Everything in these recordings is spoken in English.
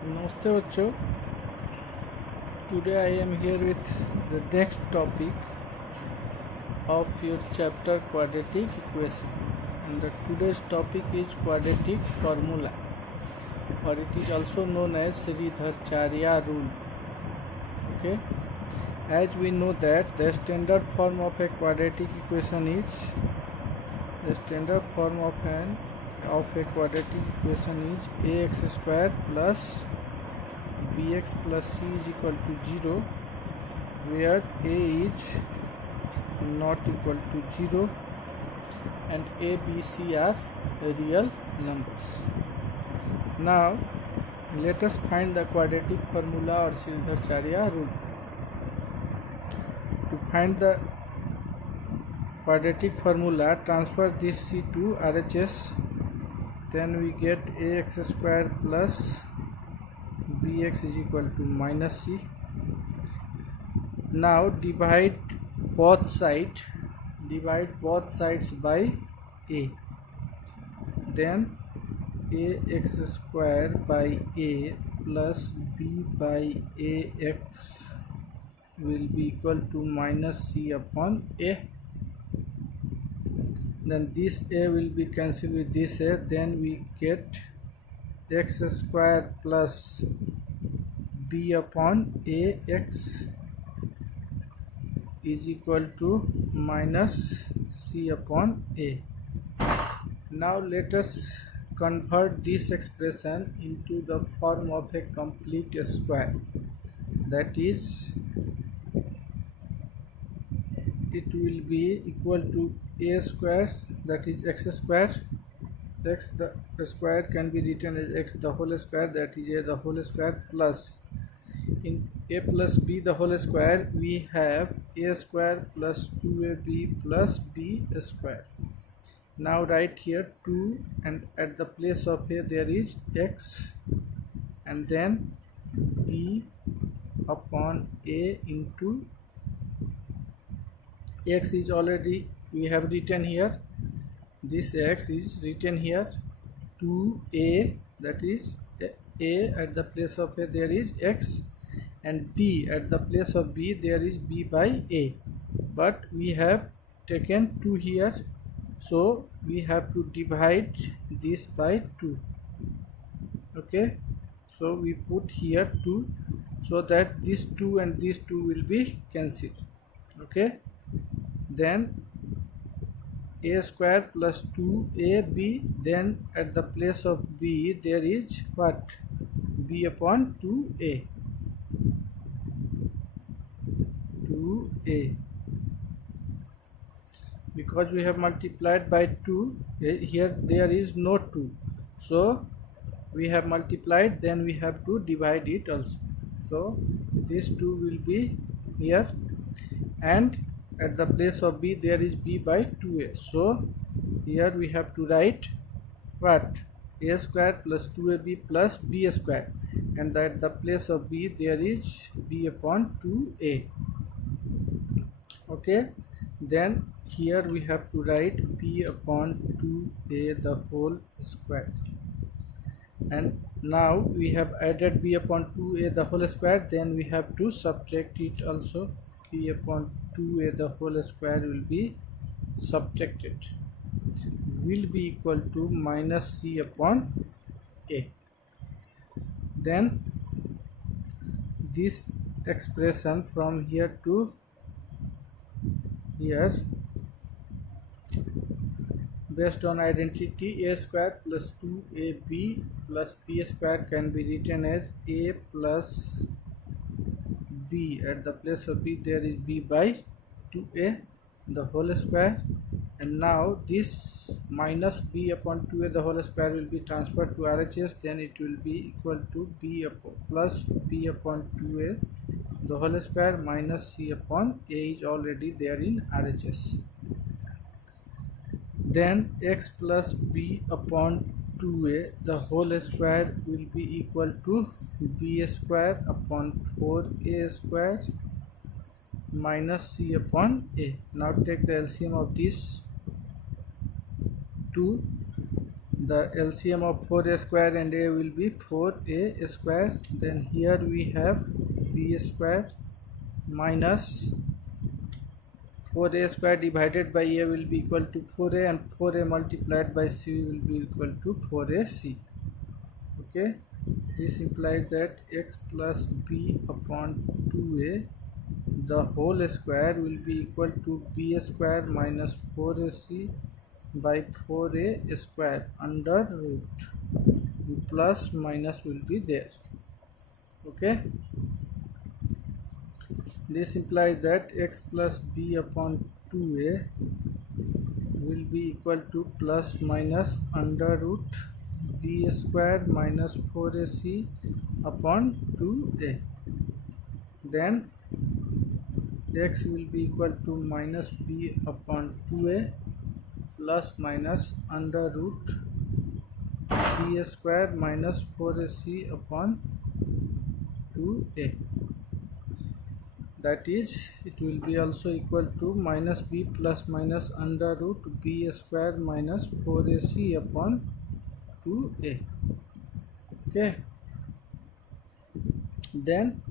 Namaste bachcho. Today I am here with the next topic of your chapter quadratic equation, and the today's topic is quadratic formula, or it is also known as Sridharacharya rule. Okay, as we know that the standard form of a quadratic equation is ax square plus bx plus c is equal to 0, where a is not equal to 0 and a, b, c are real numbers. Now let us find the quadratic formula or Sridharacharya rule. To find the quadratic formula, transfer this c to RHS, then we get ax square plus bx is equal to minus c. Now divide both sides by a, then ax square by a plus b by ax will be equal to minus c upon a. Then this a will be cancelled with this a, then we get x square plus b upon ax is equal to minus c upon a. Now let us convert this expression into the form of a complete square, that is, it will be equal to a square, that is x square. X the square can be written as x the whole square, that is a the whole square, plus in a plus b the whole square we have a square plus 2ab plus b square. Now write here 2, and at the place of a there is x, and then b upon a into x is already we have written here, this x is written here, 2a, that is a at the place of a there is x, and b at the place of b there is b by a, but we have taken 2 here, so we have to divide this by 2. Okay, so we put here 2 so that this 2 and this 2 will be cancelled. Okay, then a square plus 2ab, then at the place of b there is what, b upon 2a, because we have multiplied by 2 here, there is no 2, so we have multiplied, then we have to divide it also, so this 2 will be here, and at the place of b there is b by 2a, so here we have to write what, a square plus 2ab plus b square, and at the place of b there is b upon 2a. Okay, then here we have to write b upon 2a the whole square, and now we have added b upon 2a the whole square, then we have to subtract it also, b upon 2a the whole square will be subtracted, will be equal to minus c upon a. Then this expression from here to here, based on identity, a square plus 2ab plus b square can be written as a plus b, at the place of b there is b by 2a the whole square, and now this minus b upon 2a the whole square will be transferred to RHS, then it will be equal to b upon plus b upon 2a the whole square minus c upon a is already there in RHS. Then x plus b upon 2a the whole square will be equal to b square upon 4a square minus c upon a. Now take the LCM of these 2, the LCM of 4a square and a will be 4a square. Then here we have b square minus 4a square divided by a will be equal to 4a, and 4a multiplied by c will be equal to 4ac. Okay, this implies that x plus b upon 2a the whole square will be equal to b square minus 4ac by 4a square under root. Plus minus will be there. Okay, this implies that x plus b upon 2a will be equal to plus minus under root b square minus 4ac upon 2a. Then x will be equal to minus b upon 2a plus minus under root b square minus 4ac upon 2a. That is, it will be also equal to minus b plus minus under root b square minus 4ac upon 2a. Okay, then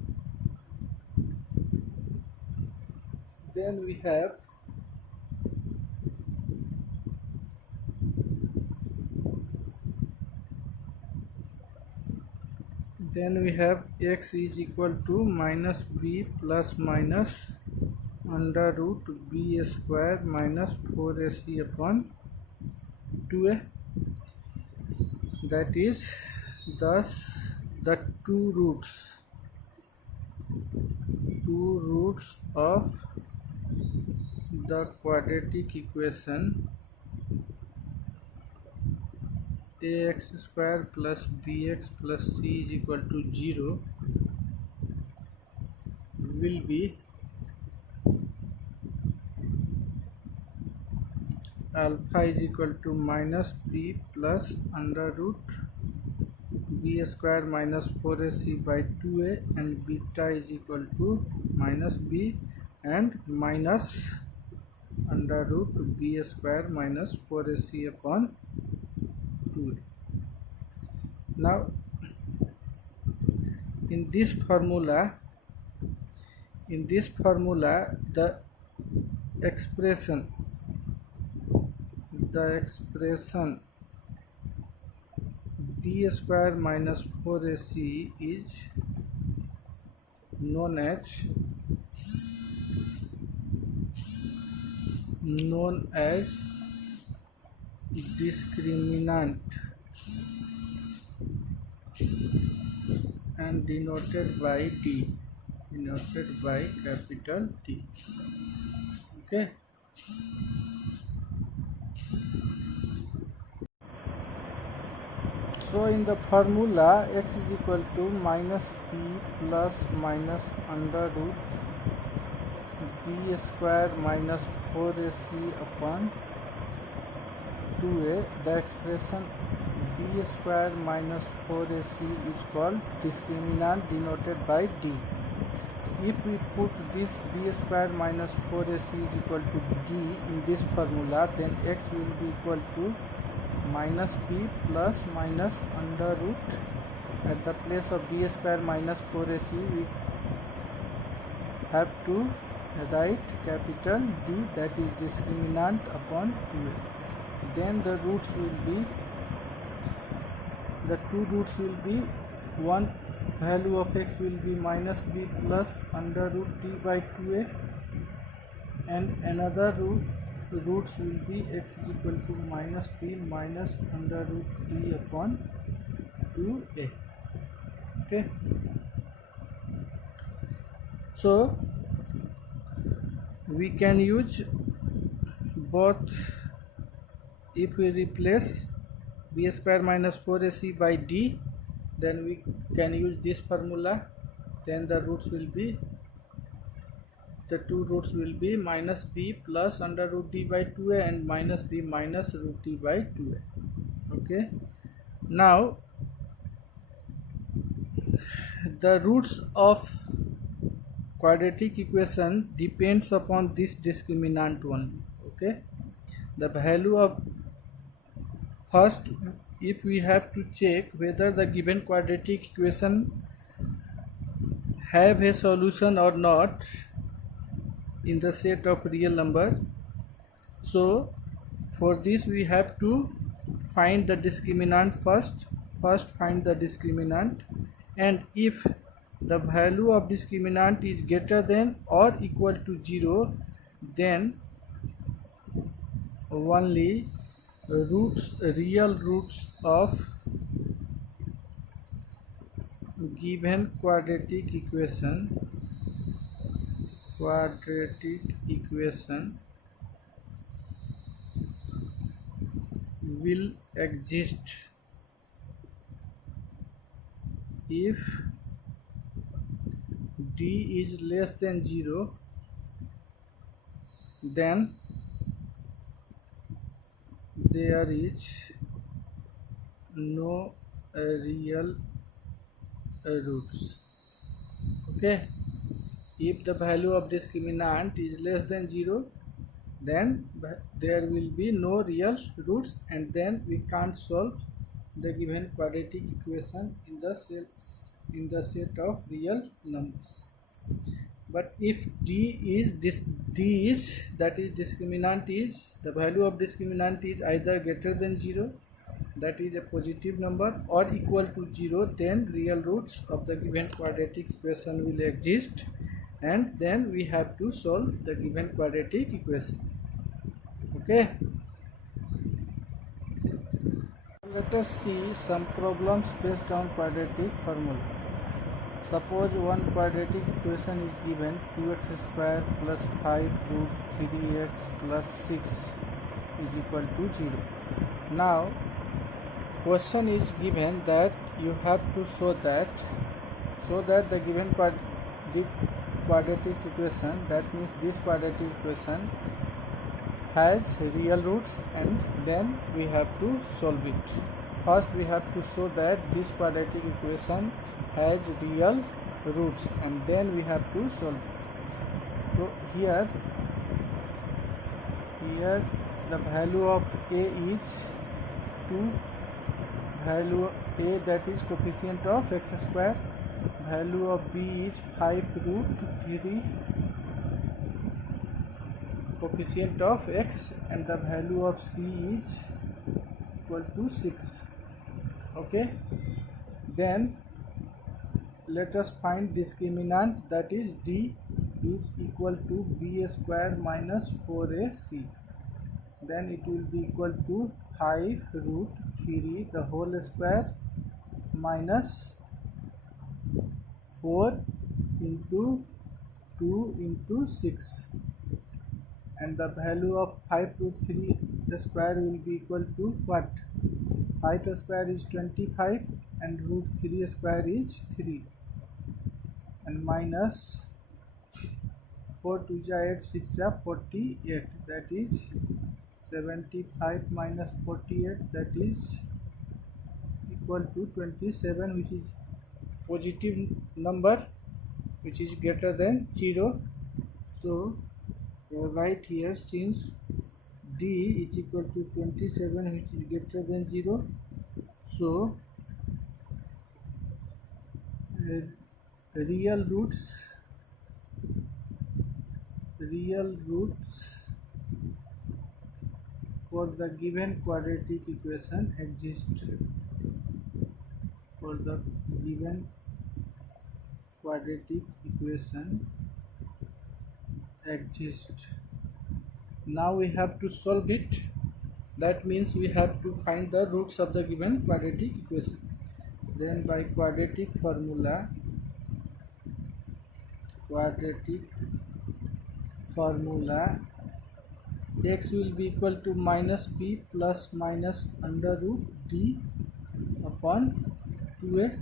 we have x is equal to minus b plus minus under root b square minus 4ac upon 2a. That is, thus the two roots of the quadratic equation ax square plus bx plus c is equal to 0 will be alpha is equal to minus b plus under root b square minus 4ac by 2a, and beta is equal to minus b and minus under root b square minus 4ac upon 2a. Now in this formula the expression b square minus 4ac is known as discriminant and denoted by capital D. Okay, so in the formula x is equal to minus b plus minus under root b square minus 4ac upon 2a. The expression b square minus 4ac is called discriminant denoted by D. If we put this b square minus 4ac is equal to D in this formula, then x will be equal to minus b plus minus under root, at the place of b square minus 4ac we have to write capital D, that is discriminant upon 2a. Then the roots will be, the two roots will be, one value of x will be minus b plus under root d by 2a, and another roots will be x is equal to minus b minus under root d upon 2a. Okay, so we can use both. If we replace b square minus 4ac by d, then we can use this formula. Then the roots will be, the two roots will be minus b plus under root d by 2a and minus b minus root d by 2a. Okay, now the roots of quadratic equation depends upon this discriminant only. Okay, the value of first, if we have to check whether the given quadratic equation have a solution or not in the set of real number. So for this we have to find the discriminant first. Find the discriminant, and if the value of discriminant is greater than or equal to 0, then only real roots of given quadratic equation will exist. If d is less than 0, then there is no real roots. Okay, if the value of discriminant is less than 0, then there will be no real roots, and then we can't solve the given quadratic equation in the set of real numbers. But if that is discriminant is the value of discriminant is either greater than 0, that is a positive number, or equal to 0, then real roots of the given quadratic equation will exist, and then we have to solve the given quadratic equation. Okay, let us see some problems based on quadratic formula. Suppose one quadratic equation is given 2x square plus 5 root 3x plus 6 is equal to 0. Now question is given that you have to show that the given quadratic equation, that means this quadratic equation has real roots, and then we have to solve it. First we have to show that this quadratic equation has real roots, and then we have to solve it. So here the value of a is 2, value a, that is coefficient of x square, value of b is 5 root 3, coefficient of x, and the value of c is equal to 6. Okay, then let us find discriminant, that is d is equal to b square minus 4ac. Then it will be equal to 5 root 3 the whole square minus 4 into 2 into 6, and the value of 5 root 3 square will be equal to what? 5 square is 25 and root 3 square is 3, and minus 4 to 8, 6 48, that is 75 minus 48, that is equal to 27, which is positive number which is greater than 0. So right here, since d is equal to 27 which is greater than 0, so real roots for the given quadratic equation exist. For the given quadratic equation exist. Now we have to solve it. That means we have to find the roots of the given quadratic equation. Then by quadratic formula x will be equal to minus b plus minus under root d upon 2a,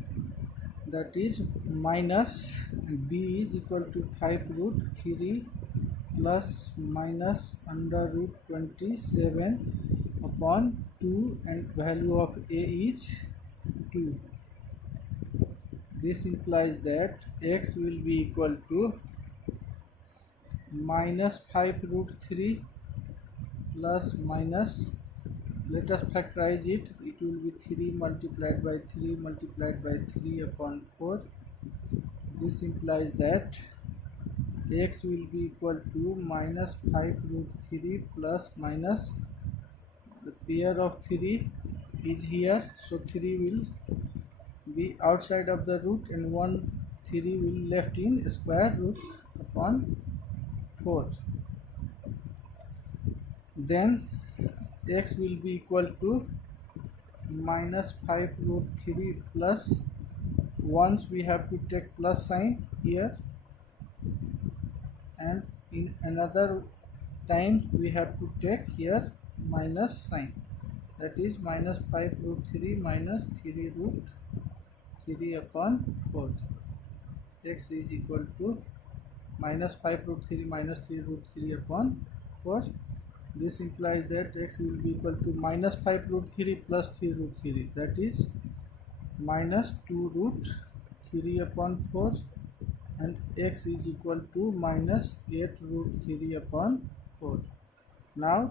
that is minus b is equal to 5 root 3 plus minus under root 27 upon 2, and value of a is 2. This implies that x will be equal to minus 5 root 3 plus minus let us factorize it. It will be 3 multiplied by 3 multiplied by 3 upon 4. This implies that x will be equal to minus 5 root 3 plus minus the pair of 3 is here, so 3 will be outside of the root and 3 will left in square root upon 4. Then x will be equal to minus 5 root 3 plus, once we have to take plus sign here, and in another time we have to take here minus sign, that is minus 5 root 3 minus 3 root 3 upon 4. X is equal to minus 5 root 3 minus 3 root 3 upon 4. This implies that x will be equal to minus 5 root 3 plus 3 root 3, that is minus 2 root 3 upon 4, and x is equal to minus 8 root 3 upon 4. Now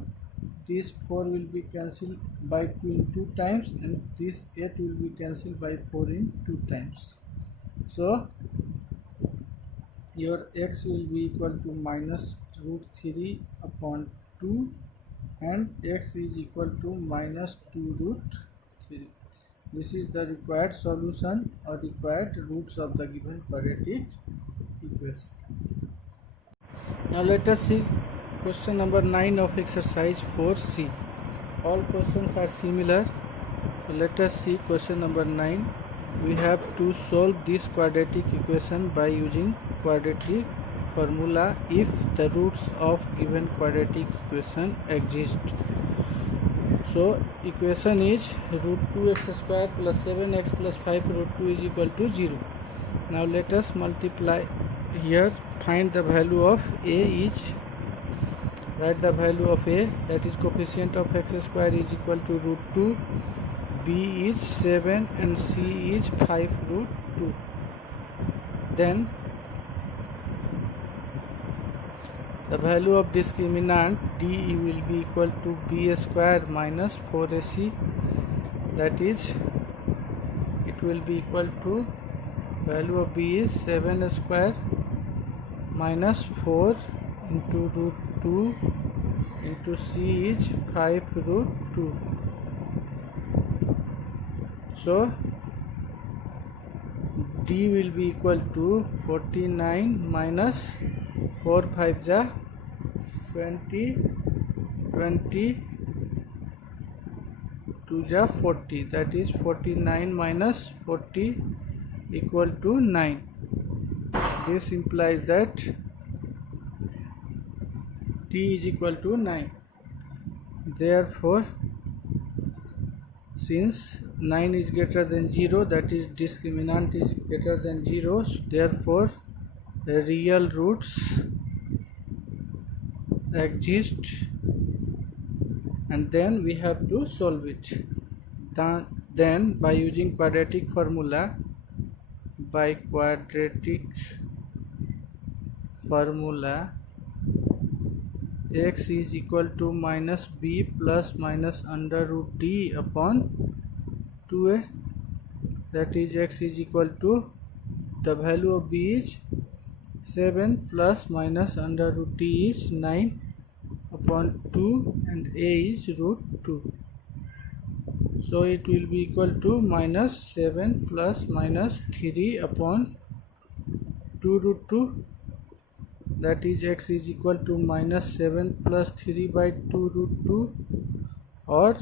this 4 will be cancelled by 2 in 2 times, and this 8 will be cancelled by 4 in 2 times. So your x will be equal to minus root 3 upon 2, and x is equal to minus 2 root 3. This is the required solution or required roots of the given quadratic equation. Now let us see question number 9 of exercise 4c. All questions are similar. So let us see question number 9. We have to solve this quadratic equation by using quadratic formula if the roots of given quadratic equation exist. So equation is root 2x square plus 7x plus 5 root 2 is equal to 0. Now let us multiply here. Find the value of a is, write the value of a, that is coefficient of x square is equal to root 2, b is 7 and c is 5 root 2. Then the value of discriminant d will be equal to b square minus 4ac, that is it will be equal to value of b is 7 square minus 4 into root 2 into c is 5 root 2. So d will be equal to 49 minus 4 5 ja 20, 20 2 ja 40, that is 49 minus 40 equal to 9. This implies that d is equal to 9. Therefore, since 9 is greater than 0, that is discriminant is greater than 0, therefore the real roots exist, and then we have to solve it. Then by using quadratic formula, x is equal to minus b plus minus under root d upon 2a, that is x is equal to, the value of b is 7 plus minus under root d is 9 upon 2 and a is root 2. So it will be equal to minus 7 plus minus 3 upon 2 root 2, that is x is equal to minus 7 plus 3 by 2 root 2, or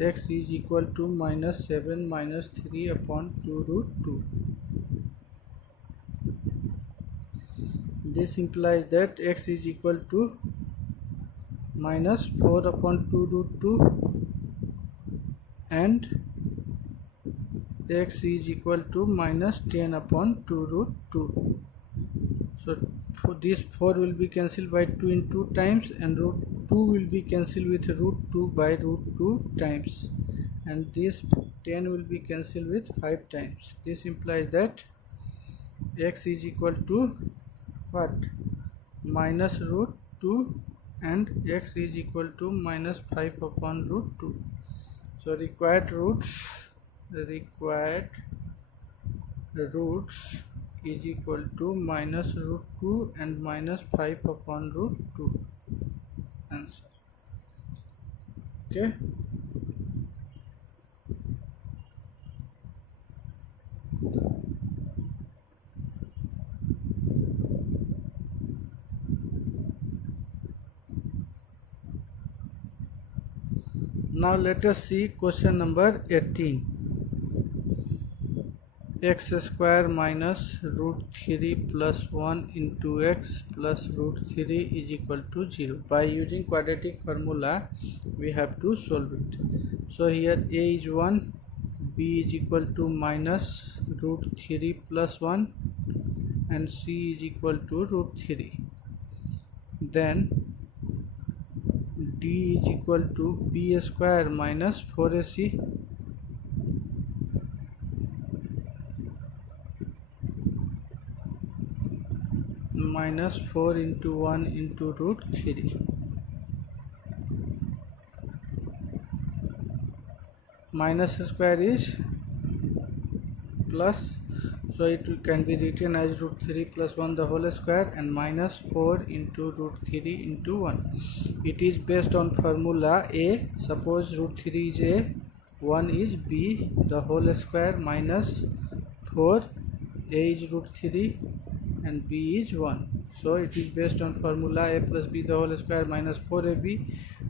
x is equal to minus 7 minus 3 upon 2 root 2. This implies that x is equal to minus 4 upon 2 root 2 and x is equal to minus 10 upon 2 root 2. So for this 4 will be cancelled by 2 in 2 times, and root 2 will be cancelled with root 2 by root 2 times, and this 10 will be cancelled with 5 times. This implies that x is equal to what? Minus root 2, and x is equal to minus 5 upon root 2. So required roots is equal to minus root 2 and minus 5 upon root 2. Answer. Okay. Now let us see question number 18. X square minus root 3 plus 1 into x plus root 3 is equal to 0. By using quadratic formula we have to solve it. So here a is 1, b is equal to minus root 3 plus 1 and c is equal to root 3. Then d is equal to b square minus 4ac minus 4 into 1 into root 3 minus square is plus, so it can be written as root 3 plus 1 the whole square and minus 4 into root 3 into 1. It is based on formula a. Suppose root 3 is a, 1 is b the whole square minus 4, a is root 3 and b is 1. So it is based on formula a plus b the whole square minus 4ab,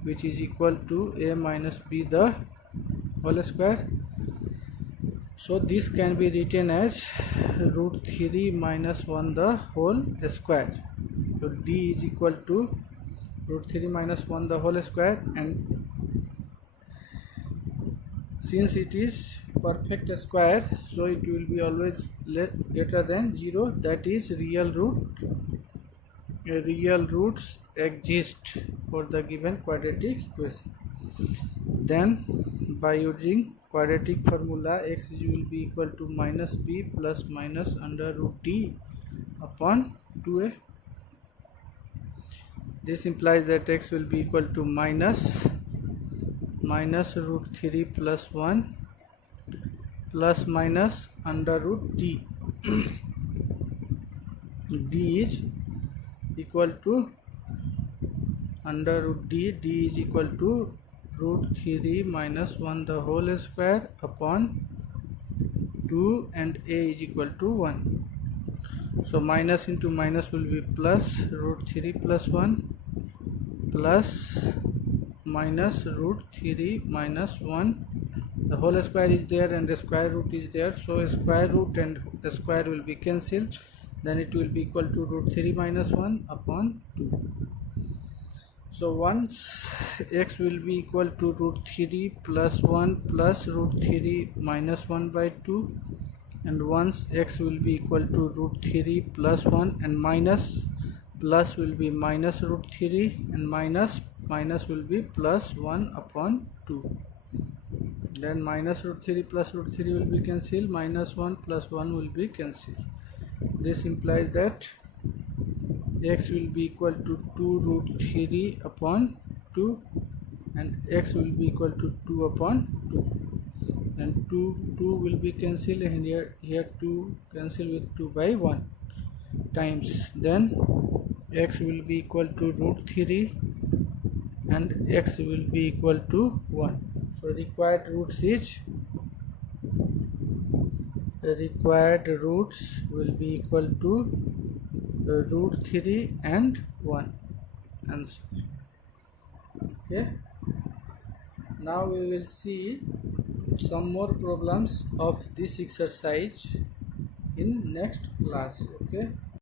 which is equal to a minus b the whole square. So this can be written as root 3 minus 1 the whole square. So d is equal to root 3 minus 1 the whole square, and since it is perfect square, so it will be always greater than 0, that is real roots exist for the given quadratic equation. Then by using quadratic formula x will be equal to minus b plus minus under root d upon 2a. This implies that x will be equal to minus root 3 plus 1 plus minus under root d. d is equal to under root d is equal to root 3 minus 1 the whole square upon 2 and a is equal to 1. So minus into minus will be plus root 3 plus 1 plus minus root 3 minus 1. The whole square is there and the square root is there, so square root and the square will be cancelled. Then it will be equal to root 3 minus 1 upon 2. So once x will be equal to root 3 plus 1 plus root 3 minus 1 by 2, and once x will be equal to root 3 plus 1 and minus plus will be minus root 3 and minus will be plus 1 upon 2. Then minus root 3 plus root 3 will be cancelled, minus 1 plus 1 will be cancelled. This implies that x will be equal to 2 root 3 upon 2 and x will be equal to 2 upon 2, and 2 will be cancelled, and here 2 cancel with 2 by 1 times. Then x will be equal to root 3 and x will be equal to 1. So required roots will be equal to root 3 and 1. Answer. Okay. Now we will see some more problems of this exercise in next class. Okay.